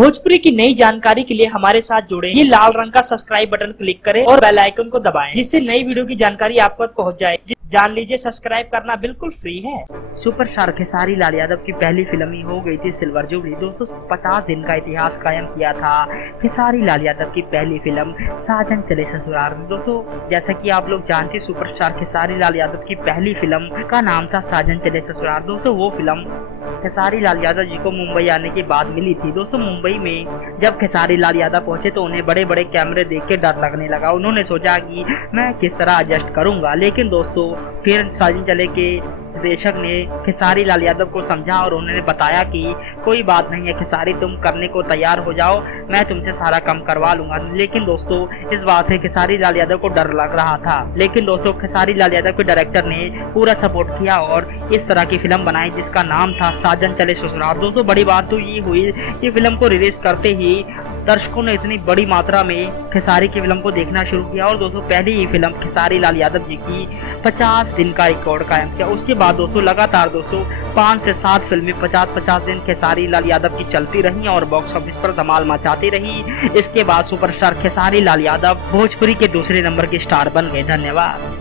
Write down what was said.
भोजपुरी की नई जानकारी के लिए हमारे साथ जुड़े ये लाल रंग का सब्सक्राइब बटन क्लिक करें और बेल आइकन को दबाएं, जिससे नई वीडियो की जानकारी आप तक पहुंच जाए। जान लीजिए, सब्सक्राइब करना बिल्कुल फ्री है। सुपरस्टार खेसारी लाल यादव की पहली फिल्म ही हो गई थी सिल्वर जुबली। 250 दिन का इतिहास कायम किया था खेसारी लाल यादव की पहली फिल्म साजन चले ससुराल में। दोस्तों, जैसा कि आप लोग जानते, सुपरस्टार खेसारी लाल यादव की पहली फिल्म का नाम था साजन चले ससुराल। दोस्तों, वो फिल्म खेसारी लाल यादव जी को मुंबई आने के बाद मिली थी। दोस्तों, मुंबई में जब खेसारी लाल यादव पहुंचे तो उन्हें बड़े बड़े कैमरे देख के डर लगने लगा। उन्होंने सोचा कि मैं किस तरह एडजस्ट करूंगा, लेकिन दोस्तों फिर साजन चले के निर्देशक ने खेसारी लाल यादव को समझा और उन्होंने बताया कि कोई बात नहीं है खेसारी, तुम करने को तैयार हो जाओ, मैं तुमसे सारा काम करवा लूंगा। लेकिन दोस्तों, इस बात है खेसारी लाल यादव को डर लग रहा था, लेकिन दोस्तों खेसारी लाल यादव के डायरेक्टर ने पूरा सपोर्ट किया और इस तरह की फिल्म बनाई जिसका नाम था साजन चले ससुराल। दोस्तों, बड़ी बात तो ये हुई कि फिल्म को रिलीज करते ही दर्शकों ने इतनी बड़ी मात्रा में खेसारी की फिल्म को देखना शुरू किया और दोस्तों पहली ही फिल्म खेसारी लाल यादव जी की 50 दिन का रिकॉर्ड कायम किया। उसके बाद दोस्तों लगातार 5 से 7 फिल्में 50-50 दिन खेसारी लाल यादव की चलती रही और बॉक्स ऑफिस पर धमाल मचाती रही। इसके बाद सुपरस्टार खेसारी लाल यादव भोजपुरी के दूसरे नंबर के स्टार बन गए। धन्यवाद।